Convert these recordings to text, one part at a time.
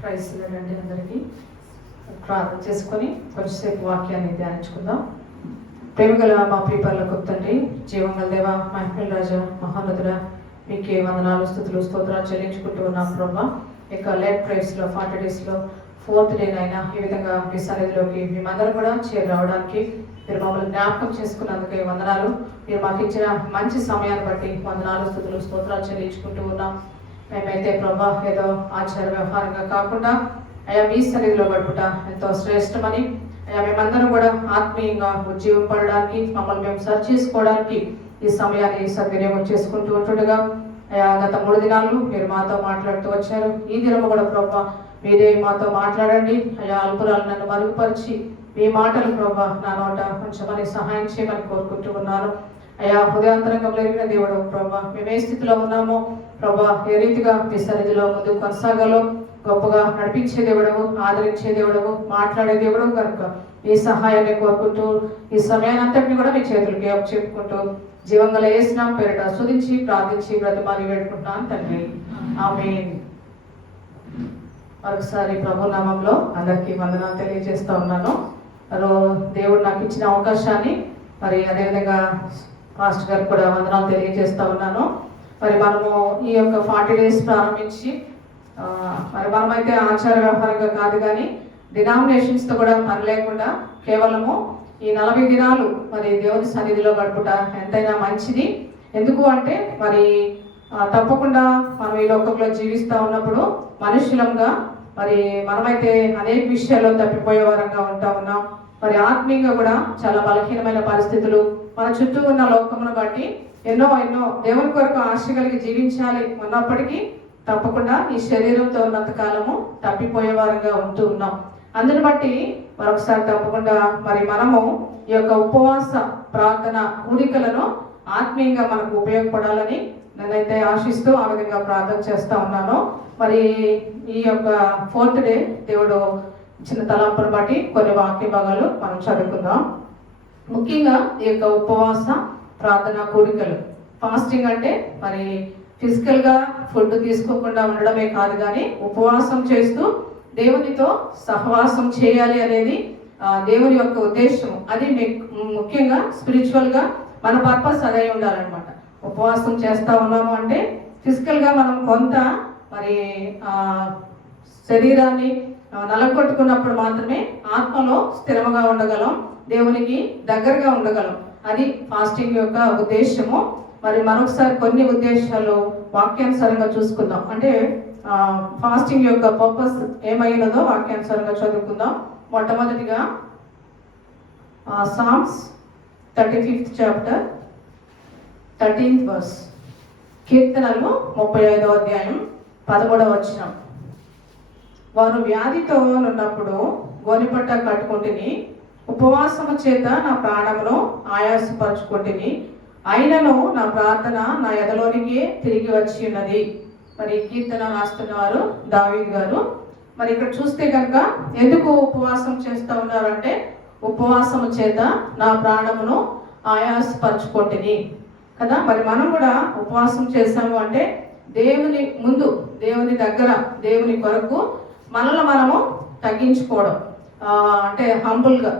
Praise లేదండి. అందరికీ ప్రార్థన చేసుకొని కొంచెంసేపు వాక్యాన్ని ధ్యానించుకుందాం. ప్రేమగల మా ప్రియపరులకు తండ్రి, జీవంగల దేవ, మహిళ రాజా, మహోన్నతుడ, మీకే వందనాలు, స్తుతులు, స్తోత్రాలు చెల్లించుకుంటూ ఉన్నాం ప్రభా. ఇక లెట్ ప్రేయర్స్లో 40 డేస్లో 4th డే అయినా ఈ విధంగా మీ సన్నిధిలోకి మేమందరం కూడా చేరి రావడానికి మీరు మమ్మల్ని జ్ఞాపకం చేసుకున్నందుకే వందనాలు. మీరు మాకు ఇచ్చిన మంచి సమయాన్ని బట్టి వందనాలు, స్తుతులు, స్తోత్రాలు చెల్లించుకుంటూ ఉన్నాం. మేమైతే ప్రభా ఏదో ఆచార వ్యవహారంగా కాకుండా అయ్యా మీ సన్నిధిలో గడుపుట ఎంతో శ్రేష్టమని, అయ్యా మేమందరం కూడా ఆత్మీయంగా ఉజ్జీవం పడడానికి, మమ్మల్ని మేము సరి చేసుకోవడానికి ఈ సమయాన్ని సద్వినియోగం చేసుకుంటూ ఉంటుండగా అయ్యా గత 3 దినాలు మీరు మాతో మాట్లాడుతూ వచ్చారు. ఈ దినము కూడా ప్రభా మీరే మాతో మాట్లాడండి. అయ్యా అల్పురాలు నన్ను మరుగుపరిచి మీ మాటలు ప్రభా నా నోట కొంచెమని సహాయం చేయమని కోరుకుంటూ ఉన్నాను. అయ్యా హృదయాంతరంగంలో ఎరిగిన దేవుడు ప్రభా, మేము ఏ స్థితిలో ఉన్నామో ప్రభా, ఏ రీతిగా మీ సన్నిధిలో ముందుకు కొనసాగాలో గొప్పగా నడిపించే దేవుడవు, ఆదరించే దేవుడవు, మాట్లాడే దేవుడవు కనుక ఈ సహాయాన్ని కోరుకుంటూ ఈ సమయాన్ని అంతటిని కూడా మీ చేతులకి చెప్పుకుంటూ జీవంగల యేసునామం పేరిట స్తుతించి ప్రార్థించి బ్రతిమాలి వేడుకుంటున్నాను తండ్రి, ఆమేన్. మరొకసారి ప్రభు నామంలో అందరికీ వందనాలు తెలియజేస్తూ ఉన్నాను. దేవుడు నాకు ఇచ్చిన అవకాశాన్ని మరి అదేవిధంగా పాస్టర్ గారికి కూడా వందనాలు తెలియజేస్తూ ఉన్నాను. మరి మనము ఈ యొక్క 40 డేస్ ప్రారంభించి మరి మనమైతే ఆచార వ్యవహారంగా కాదు కానీ డినామినేషన్స్తో కూడా పని లేకుండా కేవలము ఈ 40 దినాలు మరి దేవుని సన్నిధిలో గడుపుట ఎంతైనా మంచిది. ఎందుకు అంటే మరి తప్పకుండా మనం ఈ లోకంలో జీవిస్తూ ఉన్నప్పుడు మనుషులంగా మరి మనమైతే అనేక విషయాల్లో తప్పిపోయే వారంగా ఉంటా ఉన్నాం. మరి ఆత్మీయంగా కూడా చాలా బలహీనమైన పరిస్థితులు మన చుట్టూ ఉన్న లోకమును బట్టి ఎన్నో దేవుని కొరకు ఆశ కలిగి జీవించాలి ఉన్నప్పటికీ తప్పకుండా ఈ శరీరంతో ఉన్నంత కాలము తప్పిపోయే వారంగా ఉంటూ ఉన్నాం. అందుని బట్టి మరొకసారి తప్పకుండా మరి మనము ఈ యొక్క ఉపవాస ప్రార్థన కూడికలను ఆత్మీయంగా మనకు ఉపయోగపడాలని నేనైతే ఆశిస్తూ ఆ విధంగా ప్రార్థన చేస్తూ ఉన్నాను. మరి ఈ యొక్క 4th డే దేవుడు చిన్న తలంపును బట్టి కొన్ని వాక్య భాగాలు మనం చదువుకుందాం. ముఖ్యంగా ఈ యొక్క ఉపవాస ప్రార్థన కూడికలు, ఫాస్టింగ్ అంటే మరి ఫిజికల్గా ఫుడ్ తీసుకోకుండా ఉండడమే కాదు కానీ ఉపవాసం చేస్తూ దేవునితో సహవాసం చేయాలి అనేది దేవుని యొక్క ఉద్దేశం. అది ముఖ్యంగా స్పిరిచువల్గా మన పర్పస్ అదే ఉండాలన్నమాట. ఉపవాసం చేస్తూ ఉన్నాము అంటే ఫిజికల్గా మనం కొంత మరి శరీరాన్ని నలగొట్టుకున్నప్పుడు మాత్రమే ఆత్మలో స్థిరంగా ఉండగలం, దేవునికి దగ్గరగా ఉండగలం. అది ఫాస్టింగ్ యొక్క ఉద్దేశము. మరి మరొకసారి కొన్ని ఉద్దేశాలు వాక్యానుసారంగా చూసుకుందాం. అంటే ఫాస్టింగ్ యొక్క పర్పస్ ఏమైనదో వాక్యానుసారంగా చదువుకుందాం. మొట్టమొదటిగా psalms 35th chapter 13th verse, కీర్తనలు 35వ అధ్యాయం 11వ వచనం. వారు వ్యాధితో ఉన్నప్పుడు గోనెపట్ట కట్టుకుంటుని, ఉపవాసము చేత నా ప్రాణమును ఆయాసపరచుకుంటుని, అయినను నా ప్రార్థన నా ఎదలోనికే తిరిగి వచ్చి ఉన్నది. మరి కీర్తన రాస్తున్న వారు దావీదు గారు. మరి ఇక్కడ చూస్తే కనుక ఎందుకు ఉపవాసం చేస్తూ ఉన్నారంటే ఉపవాసము చేత నా ప్రాణమును ఆయాసపరచుకుంటుని కదా. మరి మనం కూడా ఉపవాసం చేసాము అంటే దేవుని ముందు, దేవుని దగ్గర, దేవుని కొరకు మనల్ని మనము తగ్గించుకోవడం, అంటే హంబుల్గా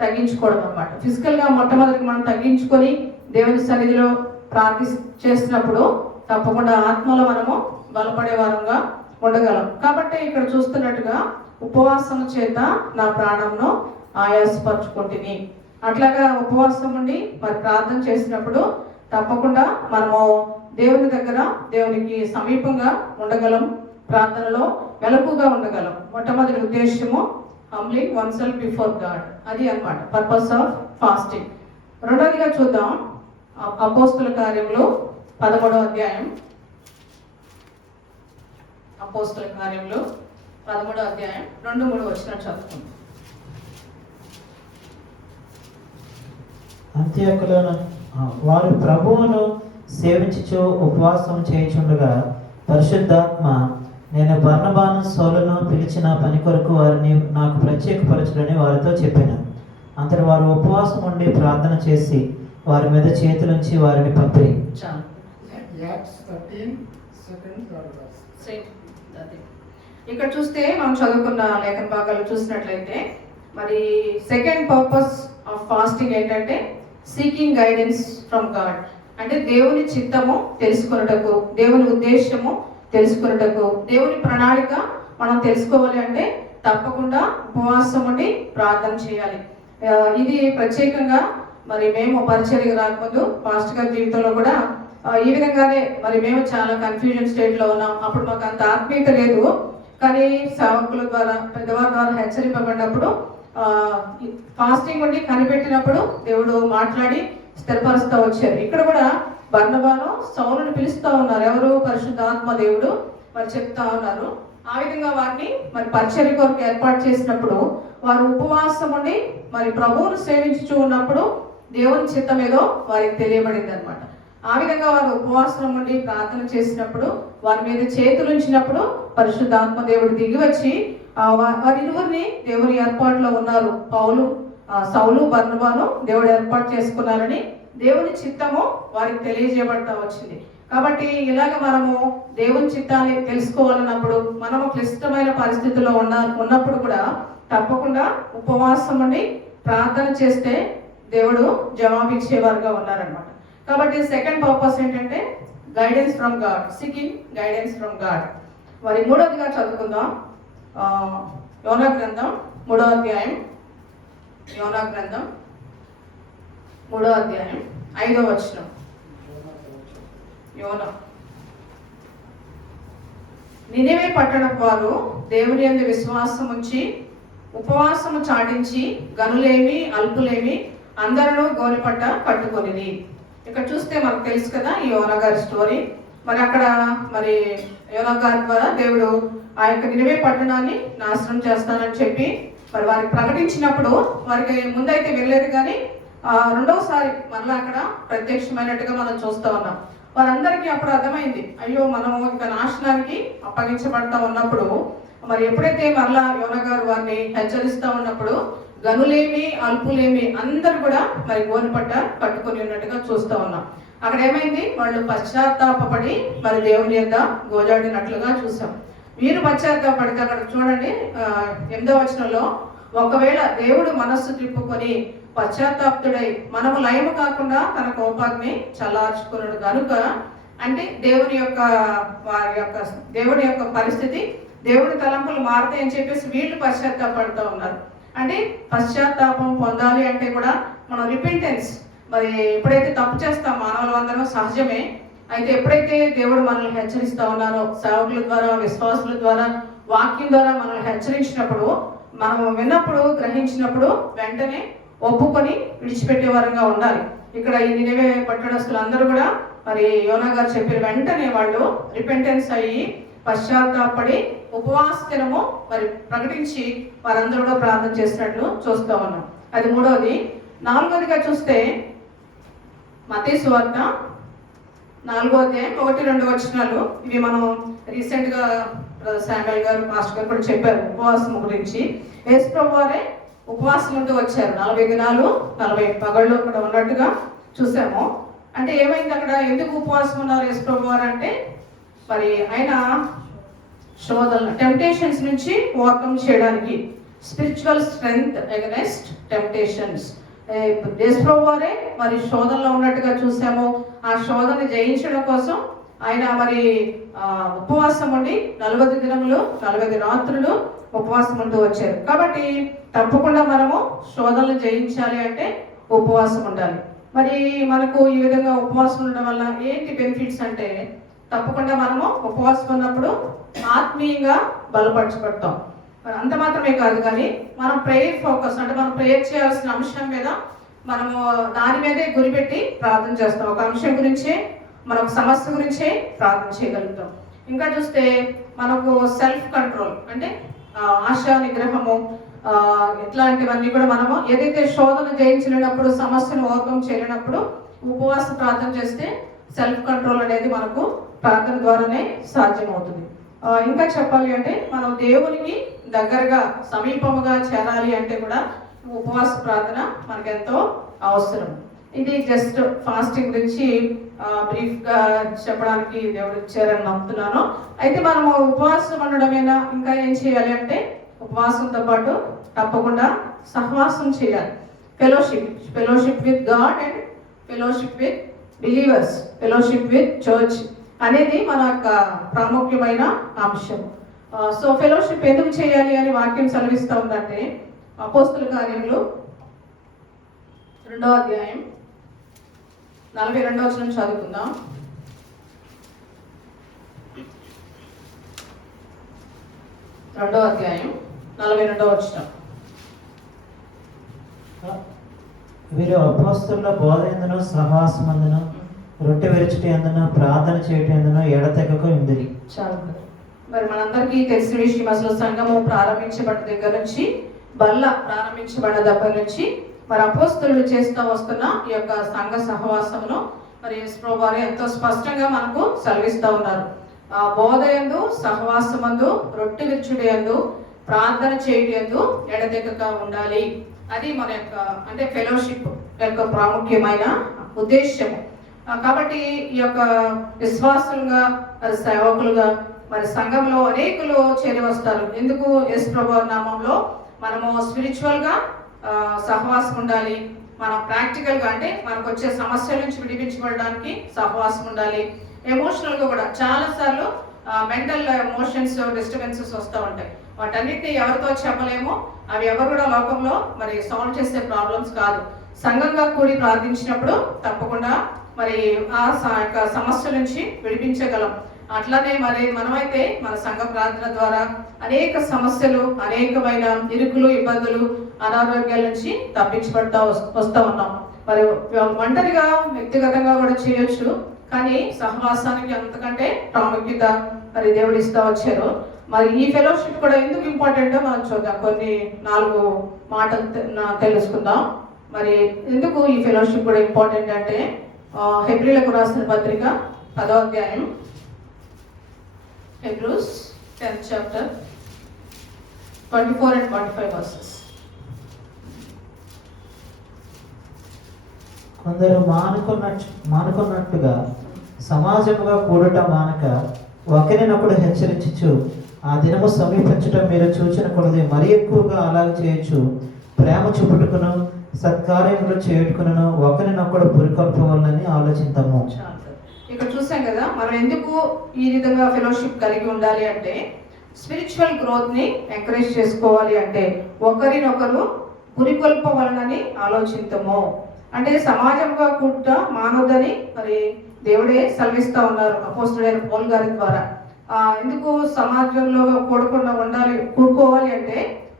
తగ్గించుకోవడం అన్నమాట. ఫిజికల్గా మొట్టమొదటి మనం తగ్గించుకొని దేవుని సన్నిధిలో చేసినప్పుడు తప్పకుండా ఆత్మలో మనము బలపడే వారంగా ఉండగలం. కాబట్టి ఇక్కడ చూస్తున్నట్టుగా ఉపవాసము చేత నా ప్రాణంను ఆయాసపరచుకుంటుని. అట్లాగా ఉపవాసం ఉండి మరి ప్రార్థన చేసినప్పుడు తప్పకుండా మనము దేవుని దగ్గర, దేవునికి సమీపంగా ఉండగలం, ప్రార్థనలో మెలకుగా ఉండగలం. మొట్టమొదటి ఉద్దేశము humbling one self before God, అది అన్నమాట పర్పస్ ఆఫ్ ఫాస్టింగ్. రెండవదిగా చూద్దాం అపోస్తుల కార్యములు 13వ అధ్యాయం. అపోస్తుల కార్యములు 13వ అధ్యాయం 2-3 వచనాలు చదువుకుందాం. అంత్యోక్యలోను వారు ప్రభువును సేవించుచు ఉపవాసం చేయుచుండగా పరిశుద్ధాత్మ, నేను బర్నబాను సౌలును పిలిచిన పని కొరకు వారిని నాకు ప్రత్యేకపరచుడని వారితో చెప్పాను. అంతటి వారు ఉపవాసం ఉండి ప్రార్థన చేసి వారి మీద చేతులుంచి వారిని పంపిరి. అదే. ఇక్కడ చూస్తే మనం చదువుకున్న లేఖన భాగాలు చూసినట్లయితే మరి సెకండ్ పర్పస్ ఆఫ్ ఫాస్టింగ్ ఏంటంటే సీకింగ్ గైడెన్స్ ఫ్రమ్ గాడ్. అంటే దేవుని చిత్తము తెలుసుకొనుటకు, దేవుని ఉద్దేశము తెలుసుకొనుటకు, దేవుని ప్రణాళిక మనం తెలుసుకోవాలి అంటే తప్పకుండా ఉపవాసం ఉండి ప్రార్థన చేయాలి. ఇది ప్రత్యేకంగా మరి మేము పరిచర్యకు రాకముందు పాస్టర్ గారి జీవితంలో కూడా ఈ విధంగానే మరి మేము చాలా కన్ఫ్యూజన్ స్టేట్లో ఉన్నాం. అప్పుడు మాకు అంత ఆత్మీయత లేదు. కానీ సేవకుల ద్వారా, పెద్దవారి ద్వారా హెచ్చరింపబడినప్పుడు ఫాస్టింగ్ ఉండి కనిపెట్టినప్పుడు దేవుడు మాట్లాడి స్థిరపరుస్తూ వచ్చారు. ఇక్కడ కూడా బర్నబాను సౌలుని పిలుస్తూ ఉన్నారు. ఎవరు? పరిశుద్ధాత్మ దేవుడు మరి చెప్తా ఉన్నారు. ఆ విధంగా వారిని మరి పరిచర్య కొరకు ఏర్పాటు చేసినప్పుడు వారు ఉపవాసం ఉండి మరి ప్రభువును సేవించుచూ ఉన్నప్పుడు దేవుని చిత్తం ఏదో వారికి తెలియబడింది అనమాట. ఆ విధంగా వారు ఉపవాసం ఉండి ప్రార్థన చేసినప్పుడు వారి మీద చేతులు ఉంచినప్పుడు పరిశుద్ధాత్మ దేవుడు దిగి వచ్చి వారి ఇరువురిని దేవుని ఏర్పాటులో ఉన్నారు. సౌలు బర్నబాను దేవుడు ఏర్పాటు చేసుకున్నారని దేవుని చిత్తము వారికి తెలియజేయబడతా వచ్చింది. కాబట్టి ఇలాగ మనము దేవుని చిత్తాన్ని తెలుసుకోవాలన్నప్పుడు, మనము క్లిష్టమైన పరిస్థితుల్లో ఉన్నప్పుడు కూడా తప్పకుండా ఉపవాసం ఉండి ప్రార్థన చేస్తే దేవుడు జవాబిచ్చేవారుగా ఉన్నారనమాట. కాబట్టి సెకండ్ పర్పస్ ఏంటంటే guidance from God, seeking guidance from God. మరి మూడవదిగా చదువుకుందాం. యోనా గ్రంథం 3వ అధ్యాయం, యోనా గ్రంథం 3వ అధ్యాయం 5వ వచనం. యోనా, నినివే పట్టణపు వారు దేవుని యందు విశ్వాసం ఉంచి ఉపవాసము చాటించి గనులేమి అల్పులేమి అందరూ గోనెపట్ట కట్టుకొనిది. ఇక్కడ చూస్తే మనకు తెలుసు కదా ఈ యోనా గారి స్టోరీ. మరి అక్కడ మరి యోనా గారి ద్వారా దేవుడు ఆ యొక్క నినివే పట్టణాన్ని నాశనం చేస్తానని చెప్పి మరి వారికి ప్రకటించినప్పుడు వారికి ముందైతే వెళ్ళలేదు, కానీ రెండవసారి మరలా అక్కడ ప్రత్యక్షమైనట్టుగా మనం చూస్తూ ఉన్నాం. వారందరికీ అప్పుడు అర్థమైంది, అయ్యో మనము ఇక నాశనానికి అప్పగించబడతా ఉన్నప్పుడు మరి ఎప్పుడైతే మరలా యోనా గారు వారిని హెచ్చరిస్తూ ఉన్నప్పుడు గనులేమి అల్పులేమి అందరు కూడా మరి గోనెపట్ట కట్టుకొని ఉన్నట్టుగా చూస్తూ ఉన్నాం. అక్కడ ఏమైంది? వాళ్ళు పశ్చాత్తాపడి మరి దేవుని యొక్క గోజాడినట్లుగా చూసాం. వీరు పశ్చాత్తాపడితే అక్కడ చూడండి 8వ వచనంలో, ఒకవేళ దేవుడు మనస్సు తిప్పుకొని పశ్చాత్తాప్తుడై మనము లయము కాకుండా తన కోపాన్ని చల్లార్చుకున్నాడు కనుక, అంటే దేవుని యొక్క పరిస్థితి, దేవుని తలంపులు మారుతాయని చెప్పేసి వీళ్ళు పశ్చాత్తాపడుతూ ఉన్నారు. అంటే పశ్చాత్తాపం పొందాలి అంటే కూడా మనం రిపెంటెన్స్, మరి ఎప్పుడైతే తప్పు చేస్తాం మానవులు అందరం సహజమే. అయితే ఎప్పుడైతే దేవుడు మనల్ని హెచ్చరిస్తూ ఉన్నారో, సేవకుల ద్వారా, విశ్వాసుల ద్వారా, వాక్యం ద్వారా మనల్ని హెచ్చరించినప్పుడు, మనం విన్నప్పుడు, గ్రహించినప్పుడు వెంటనే ఒప్పుకొని విడిచిపెట్టే వారంగా ఉండాలి. ఇక్కడ ఈ నినివే పట్టణస్తులు అందరూ కూడా మరి యోనా గారు చెప్పిన వెంటనే వాళ్ళు రిపెంటెన్స్ అయ్యి పశ్చాత్తాపడి ఉపవాస దినము మరి ప్రకటించి వారందరూ కూడా ప్రార్థన చేసినట్లు చూస్తూ ఉన్నాం. అది మూడవది. నాలుగవదిగా చూస్తే మత్తయి సువార్త 4వ అధ్యాయం 1-2 వచనాలు. ఇవి మనం రీసెంట్గా శామ్యుయల్ గారు, మాస్టర్ గారు కూడా చెప్పారు ఉపవాసం గురించి. యేసు ప్రభు వారే ఉపవాసం ఉంటూ వచ్చారు. 40 దినాలు 40 పగళ్ళు అక్కడ ఉన్నట్టుగా చూసాము. అంటే ఏమైంది అక్కడ? ఎందుకు ఉపవాసం ఉన్నారు యేసు ప్రభు వారు అంటే మరి ఆయన శోధన, టెంప్టేషన్స్ నుంచి ఓవర్కమ్ చేయడానికి, స్పిరిచువల్ స్ట్రెంగ్త్ అగైనెస్ట్ టెంప్టేషన్స్. యేసు ప్రభు వారే మరి శోధనలో ఉన్నట్టుగా చూసాము. ఆ శోధన జయించడం కోసం ఆయన మరి ఉపవాసం ఉండి 40 దినములు 40 రాత్రులు ఉపవాసం ఉంటూ వచ్చారు. కాబట్టి తప్పకుండా మనము శోధనలు జయించాలి అంటే ఉపవాసం ఉండాలి. మరి మనకు ఈ విధంగా ఉపవాసం ఉండడం వల్ల ఏంటి బెనిఫిట్స్ అంటే, తప్పకుండా మనము ఉపవాసం ఉన్నప్పుడు ఆత్మీయంగా బలపరచబడతాం. మరి అంత మాత్రమే కాదు, కానీ మనం ప్రేయర్ ఫోకస్, అంటే మనం ప్రేయర్ చేయాల్సిన అంశం మీద మనము దాని మీదే గురిపెట్టి ప్రార్థన చేస్తాం. ఒక అంశం గురించే, మనకు సమస్య గురించే ప్రార్థన చేయగలుగుతాం. ఇంకా చూస్తే మనకు సెల్ఫ్ కంట్రోల్, అంటే ఆశా నిగ్రహము, ఇట్లాంటివన్నీ కూడా మనము ఏదైతే శోధన జయించలేనప్పుడు, సమస్యను ఓవర్కమ్ చేయలేనప్పుడు ఉపవాస ప్రార్థన చేస్తే సెల్ఫ్ కంట్రోల్ అనేది మనకు ప్రార్థన ద్వారానే సాధ్యమవుతుంది. ఇంకా చెప్పాలి అంటే మనం దేవునికి దగ్గరగా సమీపముగా చేరాలి అంటే కూడా ఉపవాస ప్రార్థన మనకు ఎంతో అవసరం. ఇది జస్ట్ ఫాస్టింగ్ గురించి బ్రీఫ్గా చెప్పడానికి దేవుడు ఇచ్చారని నమ్ముతున్నాను. అయితే మనము ఉపవాసం ఉండడమేనా, ఇంకా ఏం చేయాలి అంటే ఉపవాసంతో పాటు తప్పకుండా సహవాసం చేయాలి. Fellowship with God and fellowship with believers, fellowship with church అనేది మన యొక్క ప్రాముఖ్యమైన అంశం. సో ఫెలోషిప్ ఎందుకు చేయాలి అని వాక్యం సెలవిస్తూ ఉందంటే అపోస్తుల కార్యములు 2వ అధ్యాయం 42వ వచనం చదువుకుందాం. 2వ అధ్యాయం 42వ వచనం. వీరు అపోస్తలుల బోధ ఎందును సహవాసమందును రొట్టె విరుచుట ఎందును ప్రార్థన చేయటం ఎందును ఎడతెగక ఉండిరి. చాలా మరి మనందరికీ తెలిసిన విషయం, అసలు సంఘము ప్రారంభించబడిన దగ్గర నుంచి, బల్ల ప్రారంభించబడిన దగ్గర నుంచి మరి అపోస్తలులు చేస్తూ వస్తున్న ఈ యొక్క సంఘ సహవాసమును మరి యేసు ప్రభువు వారు ఎంతో స్పష్టంగా మనకు సెలవిస్తూ ఉన్నారు. బోధ యందు, సహవాసమందు, రొట్టె విరుచుట యందు, ప్రార్థన చేయటం యందు ఎడతెగక ఉండాలి. అది మన యొక్క అంటే ఫెలోషిప్ యొక్క ప్రాముఖ్యమైన ఉద్దేశము. కాబట్టి ఈ యొక్క విశ్వాసులుగా మరి సేవకులుగా మరి సంఘంలో అనేకులు చేరి వస్తారు. ఎందుకు? యేసు ప్రభువు నామంలో మనము స్పిరిచువల్గా సహవాసం ఉండాలి. మనం ప్రాక్టికల్గా అంటే మనకు వచ్చే సమస్యల నుంచి విడిపించబడడానికి సహవాసం ఉండాలి. ఎమోషనల్గా కూడా చాలాసార్లు మెంటల్ ఎమోషన్స్ డిస్టర్బెన్సెస్ వస్తూ ఉంటాయి. వాటన్నిటిని ఎవరితో చెప్పలేమో, అవి ఎవరు కూడా లోకంలో మరి సాల్వ్ చేసే ప్రాబ్లమ్స్ కాదు. సంఘంగా కూడి ప్రార్థించినప్పుడు తప్పకుండా మరి ఆ యొక్క సమస్య నుంచి విడిపించగలం. అట్లానే మరి మనమైతే మన సంఘ ప్రార్థన ద్వారా అనేక సమస్యలు, అనేకమైన ఇరుకులు, ఇబ్బందులు, అనారోగ్యాల నుంచి తప్పించబడతా వస్తూ ఉన్నాం. మరి ఒంటరిగా వ్యక్తిగతంగా కూడా చేయొచ్చు, కానీ సహవాసానికి అంతకంటే ప్రాముఖ్యత మరి దేవుడు ఇస్తూ వచ్చారు. మరి ఈ ఫెలోషిప్ కూడా ఎందుకు ఇంపార్టెంటో మనం చూద్దాం. కొన్ని 4 మాటలు తెలుసుకుందాం. మరి ఎందుకు ఈ ఫెలోషిప్ కూడా ఇంపార్టెంట్ అంటే హెబ్రీలకు రాసిన పత్రిక 10వ అధ్యాయం, Hebrews 10th chapter 24 and 25 verses. కొందరు మానుకున్నట్టుగా సమాజముగా కూడట మానక ఒకరినొకడు హెచ్చరించుచు ఆ దినము సమీపించటం మీరు చూచిన కొలది మరి ఎక్కువగా అలాగ చేయొచ్చు. ప్రేమ చూపుటకును సత్కార్యములు చేయుటకును ఒకరినొకడు పురికొల్పవాలని ఆలోచించము. ఇక్కడ చూసాం కదా, మనం ఎందుకు ఈ విధంగా ఫెలోషిప్ కలిగి ఉండాలి అంటే స్పిరిచువల్ గ్రోత్ ని ఎంకరేజ్ చేసుకోవాలి అంటే ఒకరినొకరు పురికొల్పవలనని ఆలోచించము. అంటే సమాజంగా కూట మానవదని మరి దేవుడే సెలవిస్తూ ఉన్నారు అపోస్తులైన పౌలు గారి ద్వారా. ఎందుకు సమాజంలో కూడుకోవాలి అంటే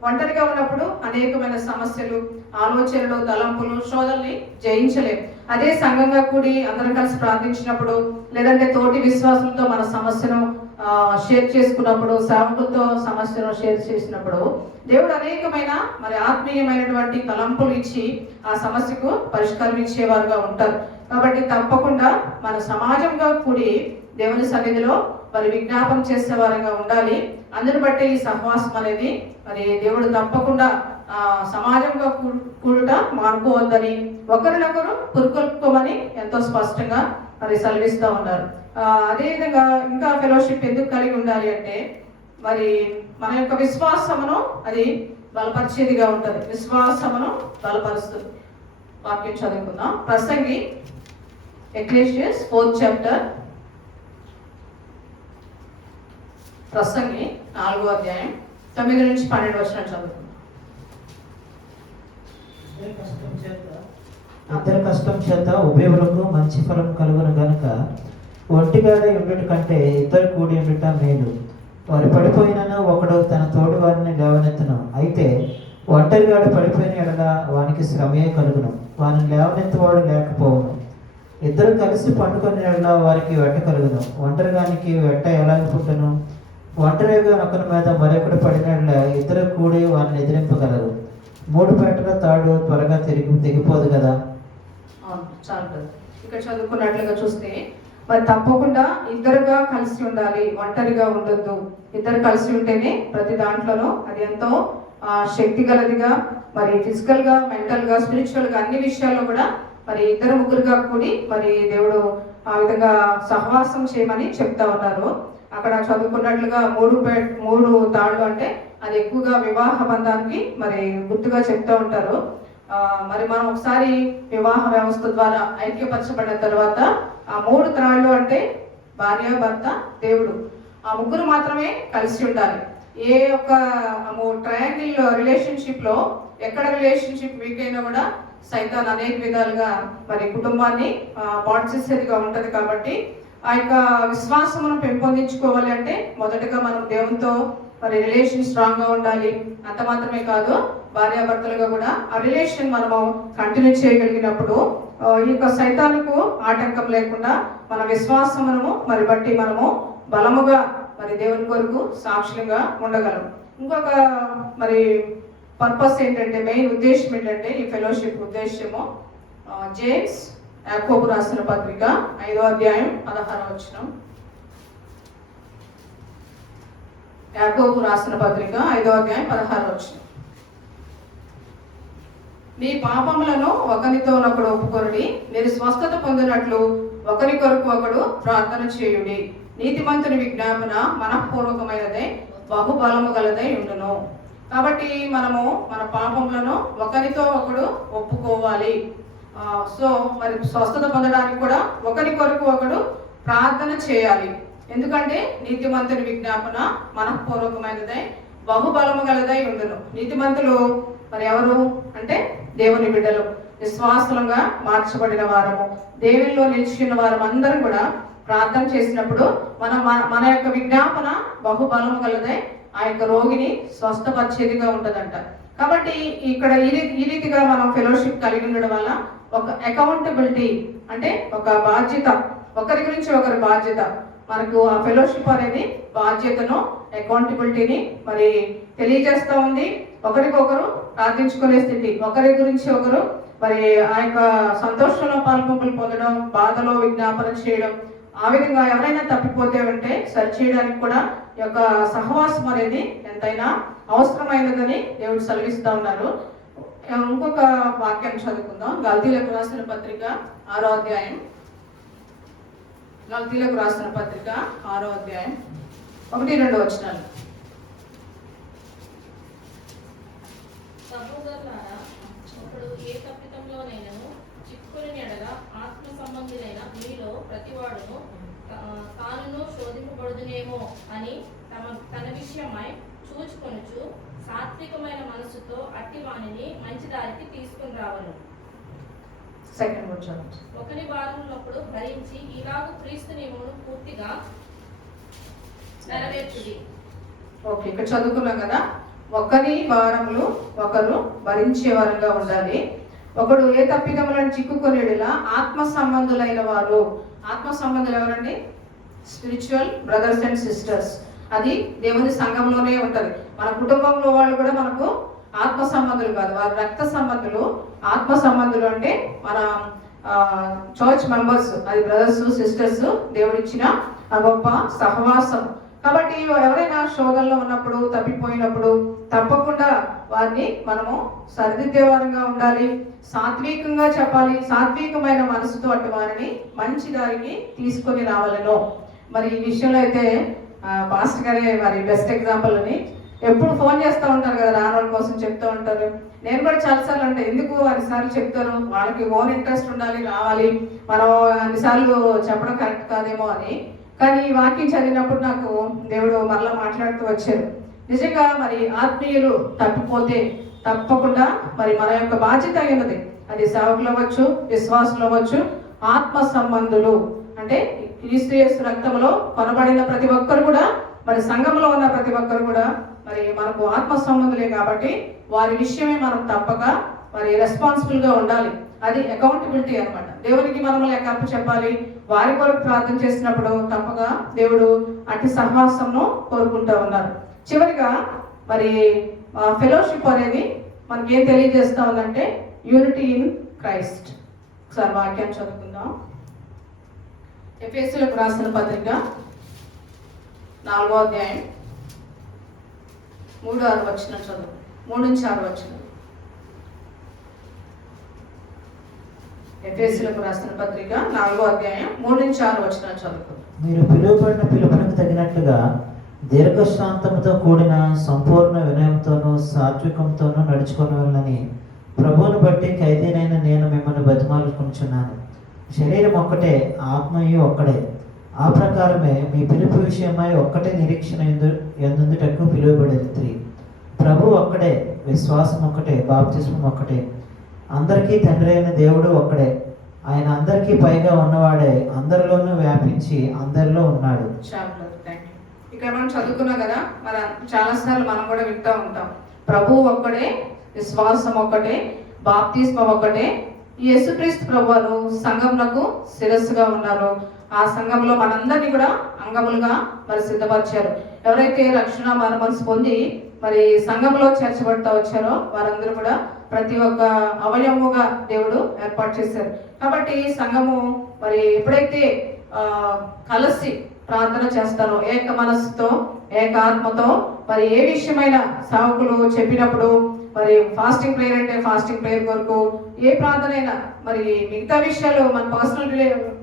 ఒంటరిగా ఉన్నప్పుడు అనేకమైన సమస్యలు, ఆలోచనలు, తలంపులు, శోధనల్ని జయించలేం. అదే సంఘంగా కూడి అందరం కలిసి ప్రార్థించినప్పుడు, లేదంటే తోటి విశ్వాసంతో మన సమస్యను షేర్ చేసుకున్నప్పుడు, సేవకులతో సమస్యను షేర్ చేసినప్పుడు దేవుడు అనేకమైన మరి ఆత్మీయమైనటువంటి తలంపులు ఇచ్చి ఆ సమస్యకు పరిష్కారం ఇచ్చేవారుగా ఉంటారు. కాబట్టి తప్పకుండా మన సమాజంగా కూడి దేవుని సన్నిధిలో మరి విజ్ఞాపన చేసేవారుగా ఉండాలి. అందుని బట్టి ఈ సహవాసం అనేది మరి దేవుడు తప్పకుండా సమాజంగా కూడుట మానుకోవద్దని, ఒకరినొకరు పురుకొల్పుకోమని ఎంతో స్పష్టంగా మరి సెలవిస్తూ ఉన్నారు. అదేవిధంగా ఇంకా ఫెలోషిప్ ఎందుకు కలిగి ఉండాలి అంటే మరి మన యొక్క విశ్వాసమును అది బలపరిచేదిగా ఉంటుంది. విశ్వాసమును బలపరుస్తుంది. వాక్యం చదువుకుందాం. ప్రసంగి ఎక్లేషియస్ 4th chapter, ప్రసంగి 4వ అధ్యాయం 9 నుంచి 12 వచనాలు చదువుకుందాం. ఇద్దరి కష్టం చేత ఉభయులకు మంచి ఫలం కలుగును గనుక ఒంటిగాడే ఉండుట కంటే ఇద్దరు కూడి ఉండుట మేలు. వారు పడిపోయినను ఒకడు తన తోటి వారిని లేవనెత్తును. అయితే ఒంటరిగాడు పడిపోయిన ఎడల వానికి శ్రమే కలుగును, వారిని లేవనెత్తువాడు లేకపోవును. ఇద్దరు కలిసి పండుకొని ఎడల వారికి వెట్ట కలుగును. ఒంటరిగానికి వెట్ట ఎలా పుట్టును? ఒంటరిగా ఒకరి మీద మరొకడు పడిన ఎడల ఇద్దరు కూడి వారిని ఎదిరింపగలరు. 3 పెట్టల తాడు త్వరగా తెగిపోదు కదా. చాలు. ఇక్కడ చదువుకున్నట్లుగా చూస్తే మరి తప్పకుండా ఇద్దరుగా కలిసి ఉండాలి, ఒంటరిగా ఉండొద్దు. ఇద్దరు కలిసి ఉంటేనే ప్రతి దాంట్లోనూ అది ఎంతో శక్తి గలదిగా, మరి ఫిజికల్ గా, మెంటల్ గా, స్పిరిచువల్ గా అన్ని విషయాల్లో కూడా మరి ఇద్దరు ముగ్గురుగా కూడి మరి దేవుడు ఆ విధంగా సహవాసం చేయమని చెప్తా ఉన్నారు. అక్కడ చదువుకున్నట్లుగా మూడు తాళ్ళు అంటే అది ఎక్కువగా వివాహ బంధానికి మరి గుర్తుగా చెప్తూ ఉంటారు. మరి మనం ఒకసారి వివాహ వ్యవస్థ ద్వారా ఐక్యపరచబడిన తర్వాత ఆ మూడు త్రాళ్ళు అంటే భార్య, భర్త, దేవుడు, ఆ ముగ్గురు మాత్రమే కలిసి ఉండాలి. ఏ ఒక్క ట్రయాంగిల్ రిలేషన్షిప్ లో ఎక్కడ రిలేషన్షిప్ వీక్ అయినా కూడా సైతాన్ అనేక విధాలుగా మరి కుటుంబాన్ని పాడు చేసేదిగా ఉంటది. కాబట్టి ఆ యొక్క విశ్వాసమును పెంపొందించుకోవాలి అంటే మొదటగా మనం దేవునితో మరి రిలేషన్ స్ట్రాంగ్ గా ఉండాలి. అంత మాత్రమే కాదు, భార్యాభర్తలుగా కూడా ఆ రిలేషన్ మనము కంటిన్యూ చేయగలిగినప్పుడు ఈ యొక్క సైతానుకు ఆటంకం లేకుండా మన విశ్వాసమును మరి బట్టి మనము బలముగా మరి దేవుని కొరకు సాక్షులుగా ఉండగలం. ఇంకొక మరి పర్పస్ ఏంటంటే, మెయిన్ ఉద్దేశం ఏంటంటే, ఈ ఫెలోషిప్ ఉద్దేశము జేమ్స్ యాకోబు రాసిన పత్రిక 5వ అధ్యాయం 16వ వచనం. యాకోబు రాసిన పత్రిక 5వ అధ్యాయం 16వ వచనం. మీ పాపములను ఒకరితోనొకడు ఒప్పుకొనుడి, మీరు స్వస్థత పొందినట్లు ఒకరి కొరకు ఒకడు ప్రార్థన చేయుడి. నీతిమంతుని విజ్ఞాపన మనఃపూర్వకమైనదే, బహుబలము గలదై ఉండును. కాబట్టి మనము మన పాపములను ఒకరితో ఒకడు ఒప్పుకోవాలి. సో మరి స్వస్థత పొందడానికి కూడా ఒకరి కొరకు ఒకడు ప్రార్థన చేయాలి. ఎందుకంటే నీతిమంతుని విజ్ఞాపన మనఃపూర్వకమైనదై, బహుబలము గలదై ఉండును. నీతిమంతులు మరి ఎవరు అంటే దేవుని బిడ్డలు, విశ్వాసంగా మార్చబడిన వారము, దేవునిలో నిలిచిన వారం అందరం కూడా ప్రార్థన చేసినప్పుడు మన యొక్క విజ్ఞాపన బహుబలము గలదై ఆ యొక్క రోగిని స్వస్థపరిచేదిగా ఉంటదంట. కాబట్టి ఇక్కడ ఈ రీతిగా మనం ఫెలోషిప్ కలిగి ఉండడం వల్ల ఒక అకౌంటబిలిటీ అంటే ఒక బాధ్యత, ఒకరి గురించి ఒకరి బాధ్యత, మనకు ఆ ఫెలోషిప్ అనేది బాధ్యతను, అకౌంటబిలిటీని మరి తెలియజేస్తూ ఉంది. ఒకరికొకరు ప్రార్థించుకునే స్థితి, ఒకరి గురించి ఒకరు మరి ఆ యొక్క సంతోషంలో పాల్పొంపులు పొందడం, బాధలో విజ్ఞాపన చేయడం, ఆ విధంగా ఎవరైనా తప్పిపోతే ఉంటే సరి చేయడానికి కూడా ఈ యొక్క సహవాసం అనేది ఎంతైనా అవసరమైనదని దేవుడు సెలవిస్తూ ఉన్నారు. ఇంకొక వాక్యం చదువుకుందాం. గల్తీలకు రాసిన పత్రిక 6వ అధ్యాయం. గల్తీలకు రాసిన పత్రిక 6వ అధ్యాయం 1-2 వచనాలు. సహోదరులారా, ఒకడు ఏ తప్పిదంలోనైనను చిక్కుకుని ఎడల ఆత్మ సంబంధులైన మీలో ప్రతివాడును తానును శోధింపబడుదునేమో అని తన విషయమై చూచుకొనుచు సాత్వికమైన మనసుతో అట్టి వానిని మంచి దారికి తీసుకుని రావను. ఒకరి భారములప్పుడు భరించి ఇలాగ క్రీస్తు నియమమును పూర్తిగా నెరవేర్చుడి. ఓకే, ఇక్కడ చదువుకున్నాం కదా, ఒకరి భారములు ఒకరు భరించే వారంగా ఉండాలి. ఒకడు ఏ తప్పిదములను చిక్కుకొనేలా ఆత్మ సంబంధులైన వారు. ఆత్మ సంబంధులు ఎవరండి? Spiritual brothers and sisters. అది దేవుని సంఘంలోనే ఉంటది. మన కుటుంబంలో వాళ్ళు కూడా మనకు ఆత్మ సంబంధులు కాదు, వారు రక్త సంబంధులు. ఆత్మ సంబంధులు అంటే మన చర్చ్ మెంబర్స్, అది బ్రదర్స్ సిస్టర్స్, దేవుడిచ్చిన గొప్ప సహవాసం. కాబట్టి ఎవరైనా శోధనలో ఉన్నప్పుడు, తప్పిపోయినప్పుడు తప్పకుండా వారిని మనము సరిదిద్దే వారంగా ఉండాలి, సాత్వికంగా చెప్పాలి, సాత్వికమైన మనసుతో అటు వారిని మంచి దారికి తీసుకొని రావాలను. మరి ఈ విషయంలో అయితే పాస్టర్ గారే మరి బెస్ట్ ఎగ్జాంపుల్ అని ఎప్పుడు ఫోన్ చేస్తూ ఉంటారు కదా, రానోళ్ళ కోసం చెప్తూ ఉంటారు. నేను కూడా చాలాసార్లు అంటే ఎందుకు అన్నిసార్లు చెప్తారు, వాళ్ళకి ఓన్ ఇంట్రెస్ట్ ఉండాలి, రావాలి, మనం అన్నిసార్లు చెప్పడం కరెక్ట్ కాదేమో అని. కానీ ఈ వాక్యం చదివినప్పుడు నాకు దేవుడు మరలా మాట్లాడుతూ వచ్చారు. నిజంగా మరి ఆత్మీయులు తప్పిపోతే తప్పకుండా మరి మన యొక్క బాధ్యత అయినది. అది సేవకులు అవ్వచ్చు, విశ్వాసులు అవ్వచ్చు, ఆత్మ సంబంధులు అంటే క్రీస్తు యేసు రక్తంలో కొనబడిన ప్రతి ఒక్కరు కూడా, మరి సంఘంలో ఉన్న ప్రతి ఒక్కరు కూడా మరి మనకు ఆత్మ సంబంధులే. కాబట్టి వారి విషయమే మనం తప్పక మరి రెస్పాన్సిబుల్ గా ఉండాలి. అది అకౌంటబిలిటీ అనమాట. దేవునికి మనం లెక్క చెప్పాలి. వారి కొరకు ప్రార్థన చేసినప్పుడు తప్పగా దేవుడు అట్టి సహవాసంను కోరుకుంటూ ఉన్నారు. చివరిగా మరి ఫెలోషిప్ అనేది మనకి ఏం తెలియజేస్తా ఉందంటే యూనిటీ ఇన్ క్రైస్ట్. ఒకసారి వాక్యం చదువుకుందాం. ఎఫెసీయులకు రాసిన పత్రిక 4వ అధ్యాయం 3-6 వచనం చదువు. 3-6 వచనం. ఎఫెసీయులకు రాసిన పత్రిక 4వ అధ్యాయం 3-6 వచనాలు చదువుకుందాం. మీరు పిలువబడిన పిలుపునకు తగినట్లుగా దీర్ఘశాంతముతో కూడిన సంపూర్ణ వినయంతోనూ సాత్వికంతోనూ నడుచుకొనవలనని ప్రభువును బట్టి ఖైదీనైన నేను మిమ్మల్ని బతిమాలుకొనుచున్నాను. శరీరం ఒక్కటే, ఆత్మయు ఒక్కడే. ఆ ప్రకారమే మీ పిలుపు విషయమై ఒక్కటే నిరీక్షణ ఎందుటకు పిలువబడేది. ప్రభు ఒక్కడే, విశ్వాసం ఒక్కటే, బాప్తిస్మం ఒక్కటే. అందరికీ తండ్రి అయిన దేవుడు ఒక్కడే. ఆయన అందరికీ పైగా ఉన్నవాడే, అందరిలోనూ వ్యాపించి అందరిలో ఉన్నాడు. ఇక్కడ మనం చదువుకున్నాం కదా, మన చాలాసార్లు మనం కూడా వింటూ ఉంటాం. ప్రభు ఒక్కడే, విశ్వాసం ఒక్కటే, బాప్తిస్మం ఒక్కటే. యేసుక్రీస్తు ప్రభువును సంఘమునకు శిరస్సుగా ఉన్నారు. ఆ సంఘంలో మనందరినీ కూడా అంగములుగా మరి సిద్ధపరిచారు. ఎవరైతే రక్షణ మనసు పొంది మరి సంఘంలో చేర్చబడతా వచ్చారో వారందరూ కూడా ప్రతి ఒక్క అవయవముగా దేవుడు ఏర్పాటు చేశారు. కాబట్టి సంఘము మరి ఎప్పుడైతే కలిసి ప్రార్థన చేస్తారో, ఏక మనస్సుతో, ఏక ఆత్మతో, మరి ఏ విషయమైన సేవకులు చెప్పినప్పుడు మరి ఫాస్టింగ్ ప్రేయర్ అంటే ఫాస్టింగ్ ప్రేయర్ కొరకు, ఏ ప్రార్థన అయినా మరి మిగతా విషయాలు మన పర్సనల్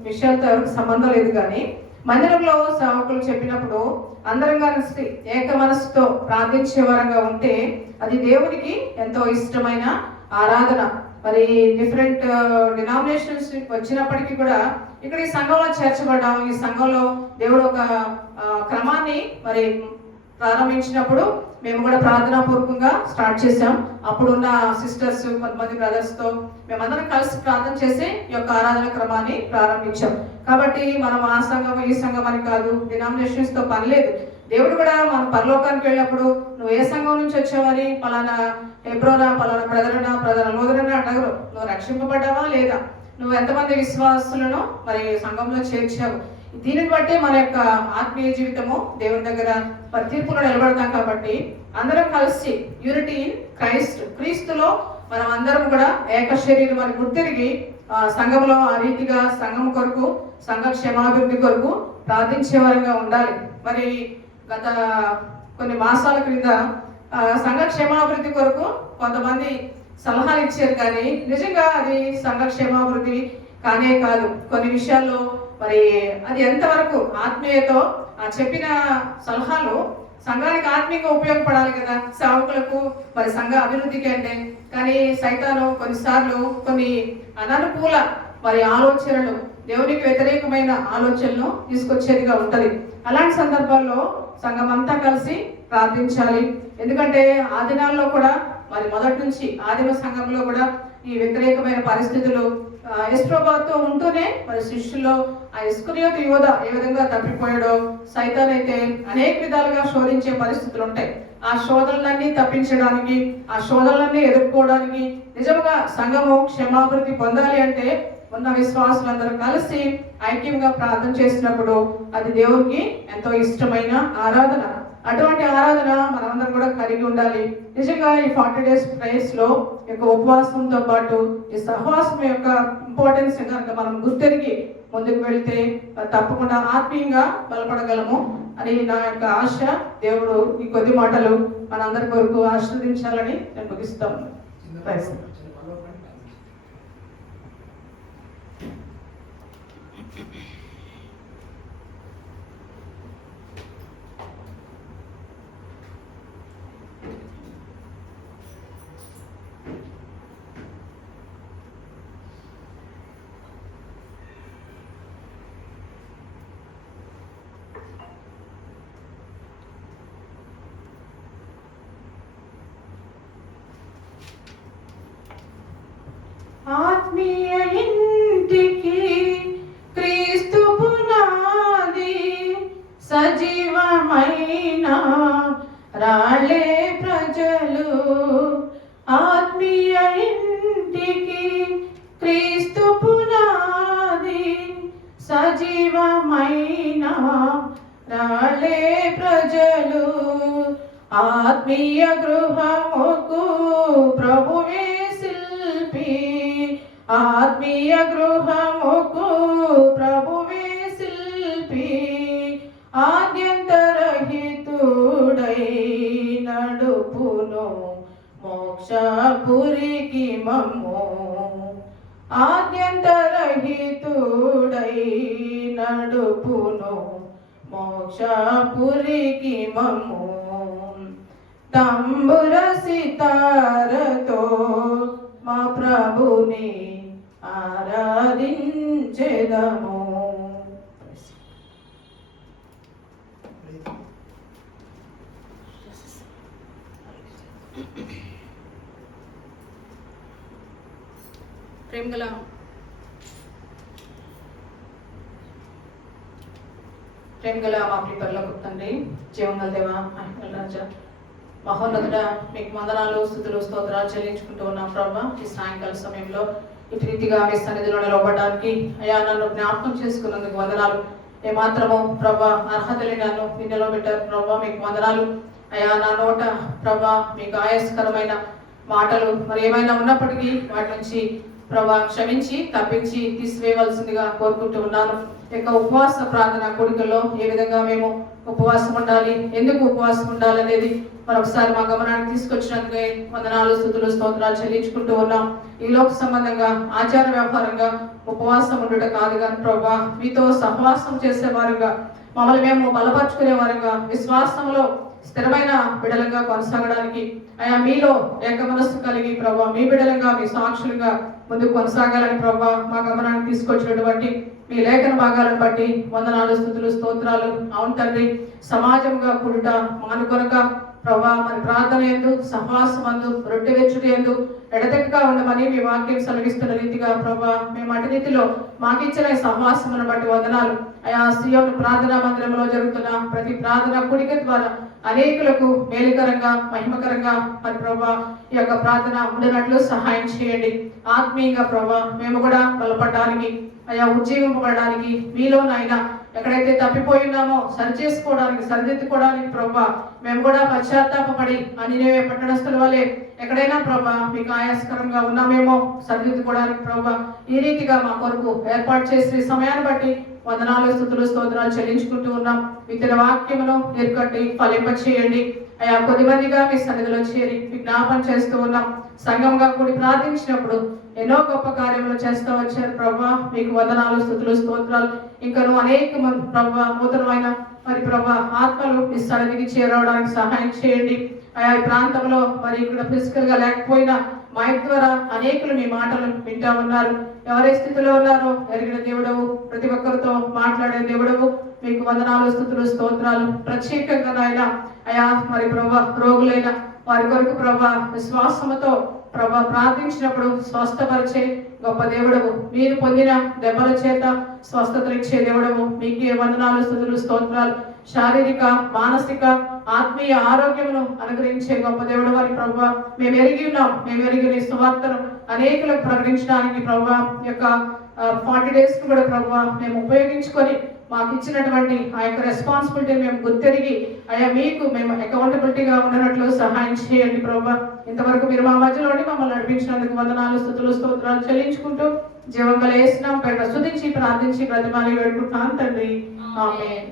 విషయాలతో ఎవరికి సంబంధం లేదు, కానీ మందిరంలో సేవకులు చెప్పినప్పుడు అందరం కలిసి ఏక మనస్సుతో ప్రార్థించే వారంగా ఉంటే అది దేవునికి ఎంతో ఇష్టమైన ఆరాధన. మరి డిఫరెంట్ డినామినేషన్స్ వచ్చినప్పటికీ కూడా ఇక్కడ ఈ సంఘంలో చేర్చబడ్డాం. ఈ సంఘంలో దేవుడు ఒక క్రమాన్ని మరి ప్రారంభించినప్పుడు మేము కూడా ప్రార్థనా పూర్వకంగా స్టార్ట్ చేసాం. అప్పుడున్న సిస్టర్స్, కొంతమంది బ్రదర్స్తో మేమందరం కలిసి ప్రార్థన చేసి ఈ యొక్క ఆరాధన క్రమాన్ని ప్రారంభించాం. కాబట్టి మనం ఆ సంఘం ఈ సంఘం అని కాదు, డినామినేషన్స్ తో పని లేదు. దేవుడు కూడా మన పరలోకానికి వెళ్ళినప్పుడు నువ్వు ఏ సంఘం నుంచి వచ్చావని పలానా హెబ్రోనా, పలానా ప్రధాన లోదరని అడగరు. నువ్వు రక్షింపబడ్డావా లేదా, నువ్వు ఎంతమంది విశ్వాసులను మరి సంఘంలో చేర్చావు. దీనిని బట్టి మన యొక్క ఆత్మీయ జీవితము దేవుని దగ్గర మరి తీర్పులో నిలబడతాం. కాబట్టి అందరం కలిసి యూనిటీ ఇన్ క్రైస్ట్, క్రీస్తులో మనం అందరం కూడా ఏక శరీరం అని గుర్తిరిగి సంఘంలో ఆ రీతిగా సంఘం కొరకు, సంఘ క్షేమాభివృద్ధి కొరకు ప్రార్థించే వారంగా ఉండాలి. మరి గత కొన్ని మాసాల క్రింద సంఘ క్షేమాభివృద్ధి కొరకు కొంతమంది సలహాలు ఇచ్చారు, కానీ నిజంగా అది సంఘ క్షేమాభివృద్ధి కానే కాదు. కొన్ని విషయాల్లో మరి అది ఎంతవరకు ఆత్మీయతో చెప్పిన సలహాలు సంఘానికి ఆత్మీయంగా ఉపయోగపడాలి కదా, సేవకులకు మరి సంఘ అభివృద్ధికి అంటే. కానీ సైతాను కొన్నిసార్లు కొన్ని అననుకూల మరి ఆలోచనలు, దేవునికి వ్యతిరేకమైన ఆలోచనలు తీసుకొచ్చేదిగా ఉంటది. అలాంటి సందర్భాల్లో సంఘం అంతా కలిసి ప్రార్థించాలి. ఎందుకంటే ఆ దినాల్లో కూడా మరి మొదటి నుంచి ఆదిమ సంఘంలో కూడా ఈ వ్యతిరేకమైన పరిస్థితులు యెహోవాతో ఉంటూనే మరి శిష్యుల్లో ఆ ఇస్కరియోతు యోధ ఏ విధంగా తప్పిపోయాడో, సైతాన్ అయితే అనేక విధాలుగా శోధించే పరిస్థితులు ఉంటాయి. ఆ శోధనలన్నీ తప్పించడానికి, ఆ శోధనలన్నీ ఎదుర్కోవడానికి నిజంగా సంఘము క్షేమాభివృద్ధి పొందాలి అంటే ఉన్న విశ్వాసులందరూ కలిసి ఐక్యంగా ప్రార్థన చేసినప్పుడు అది దేవునికి ఎంతో ఇష్టమైన ఆరాధన. అటువంటి ఆరాధన మనమందరం కూడా కలిగి ఉండాలి. నిజంగా ఈ 40 days ప్రేయర్స్ లో యొక్క ఉపవాసంతో పాటు ఈ సహవాసం యొక్క ఇంపార్టెన్స్ కనుక మనం గుర్తెరిగి ముందుకు వెళ్తే తప్పకుండా ఆత్మీయంగా బలపడగలము అని నా యొక్క ఆశ. దేవుడు ఈ కొద్ది మాటలు మనందరి కొరకు ఆశీర్వదించాలని నేను ముగిస్తాను. ఆత్మీయ ఇంటికి క్రీస్తు పునాది, సజీవమైన రాళ్ళే ప్రజలు. ఆత్మీయ ఇంటికి క్రీస్తు పునాది, సజీవమైన రాళ్ళే ప్రజలు. ఆత్మీయ గృహముకు ప్రభువే శిల్పి, ఆత్మీయ గృహముకు ప్రభువే శిల్పి. ఆద్యంతరహితుడై నడుపును మోక్షపురికి మమ్ము, ఆద్యంత నడుపును మోక్షపురికి మమ్ము తంబుర సితారతో మా ప్రభుని ఆరాధించెదము. ప్రేమగల మా ప్రిపర్లకు తండ్రి, జీవంగల దేవా, మహిమల రాజా, మహోన్నతుడ, మీకు వందనాలు, స్తుతులు, స్తోత్రాలు చెల్లించుకుంటూ ఉన్నాం ప్రభా. ఈ సాయంకాల సమయంలో ఇటు రీతిగా మీ సన్నిధిలో నిలవబడడానికి అయా నన్ను జ్ఞాపకం చేసుకున్నందుకు వందనాలు. ఏమాత్రము ప్రభా అర్హత లేని నన్ను మీ నిలవబెట్టారు ప్రభా, మీకు వందనాలు. అయా నా నోట ప్రభా మీకు ఆయాస్కరమైన మాటలు మరి ఏమైనా ఉన్నప్పటికీ వాటి నుంచి ప్రభా క్షమించి తప్పించి తీసివేయవలసిందిగా కోరుకుంటూ ఉన్నాను. యొక్క ఉపవాస ప్రార్థన కోరికల్లో ఏ విధంగా మేము ఉపవాసం ఉండాలి, ఎందుకు ఉపవాసం ఉండాలి అనేది మరొకసారి మా గమనానికి తీసుకొచ్చినందుకే వందనాలు, స్తుతులు, స్తోత్రాలు చెల్లించుకుంటూ ఉన్నాం. ఈ లోక సంబంధంగా ఆచార వ్యవహారంగా ఉపవాసం ఉండుట కాదు కానీ ప్రభా మీతో సహవాసం చేసే వారుగా మమ్మల్ని మేము బలపరుచుకునే వారుగా విశ్వాసంలో స్థిరమైన బిడలంగా కొనసాగడానికి అయా మీలో ఏక మనస్సు కలిగి ప్రభా మీ బిడలంగా మీ సాక్షులుగా ముందుకు కొనసాగాలని ప్రభా మా గమనాన్ని తీసుకొచ్చినటువంటి మీ లేఖన భాగాలను బట్టి వందనాలు, స్తుతులు, స్తోత్రాలు. అవును తండ్రి, సమాజంగా కూడుట మానుకొనక ప్రభా మరి ప్రార్థన ఎందు సహవాసం అందు రొట్టె వెచ్చుట ఎందు ఎడతెగక ఉండమని మీ వాక్యం సెలవిస్తున్న రీతిగా ప్రభా మేము అటు రీతిలో మాకిచ్చిన సహవాసమును బట్టి వందనాలు. అయా సీయోను ప్రార్థనా మందిరంలో జరుగుతున్న ప్రతి ప్రార్థన కూడిక ద్వారా అనేకులకు మేలుకరంగా మహిమకరంగా మరి ప్రభా ఈ యొక్క ప్రార్థన ఉండినట్లు సహాయం చేయండి. ఆత్మీయంగా ప్రభా మేము కూడా బలపడడానికి అయా ఉజ్జీవింపబడడానికి మీలోనైనా ఎక్కడైతే తప్పిపోయి ఉన్నామో సరి చేసుకోవడానికి సరిదిద్దుకోవడానికి ప్రభా మేము కూడా పశ్చాత్తాపడి నినివే పట్టణస్థుల వలె ఎక్కడైనా ప్రభా మీకు ఆయాస్కరంగా ఉన్నామేమో సరిదిద్దుకోవడానికి ప్రభా ఈ రీతిగా మా కొరకు ఏర్పాటు చేసి సమయాన్ని బట్టి వందనాలు, స్తుతులు, స్తోత్రాలు చెల్లించుకుంటూ ఉన్నాం. విత్తన వాక్యమును నీరుకట్టి ఫలింప చేయండి. అయా కొద్దిమందిగా మీ సన్నిధిలో చేరి విజ్ఞాపన చేస్తూ ఉన్నాం. సంఘంగా కూడి ప్రార్థించినప్పుడు ఎన్నో గొప్ప కార్యములు చేస్తూ వచ్చారు ప్రభా, మీకు వందనాలు, స్తుతులు, స్తోత్రాలు. ఇంకను అనేక మంది ప్రభా నూతనమైన మరి ప్రభా ఆత్మలు మీ సన్నిధికి చేరవడానికి సహాయం చేయండి. ఆయా ఈ ప్రాంతంలో మరి ఇక్కడ ఫిజికల్ గా లేకపోయినా మైక్ ద్వారా అనేకులు మీ మాటలు వింటా ఉన్నారు. ఎవరి స్థితిలో ఉన్నారో ఎరిగిన దేవుడవు, ప్రతి ఒక్కరితో మాట్లాడే దేవుడవు, మీకు వందనాలు, స్తుతులు, స్తోత్రాలు. ప్రత్యేకంగా నాయన అయా మరి ప్రభా రోగులైన వారి కొరకు ప్రభా విశ్వాసముతో ప్రభా ప్రార్థించినప్పుడు స్వస్థపరిచే గొప్ప దేవుడవు, మీరు పొందిన దెబ్బల చేత స్వస్థతనిచ్చే దేవుడవు, మీకే వందనాలు, స్తుతులు, స్తోత్రాలు. శారీరక, మానసిక, ఆత్మీయ ఆరోగ్యమును అనుగ్రహించే గొప్ప దేవుడు వారి ప్రభా మేము ఎరిగి ఉన్నాం. మేము ఎరిగిన సువార్తను అనేకులకు ప్రకటించడానికి ప్రభా యొక్క 40 days కూడా ప్రభా మేము ఉపయోగించుకొని మాకు ఇచ్చినటువంటి ఆ యొక్క రెస్పాన్సిబిలిటీ మేము గుర్తెరిగి అయ్యా మీకు మేము అకౌంటబిలిటీగా ఉండనట్లు సహాయం చేయండి ప్రభా. ఇంతవరకు మీరు మా మధ్యలోని మమ్మల్ని నడిపించినందుకు వందనాలు, స్తుతులు, స్తోత్రాలు చెల్లించుకుంటూ జీవంగా లేసినాం పేట స్తుతించి ప్రార్థించి ప్రతిమాని వేడుకుంటున్నాను తండ్రి. ఆమేన్.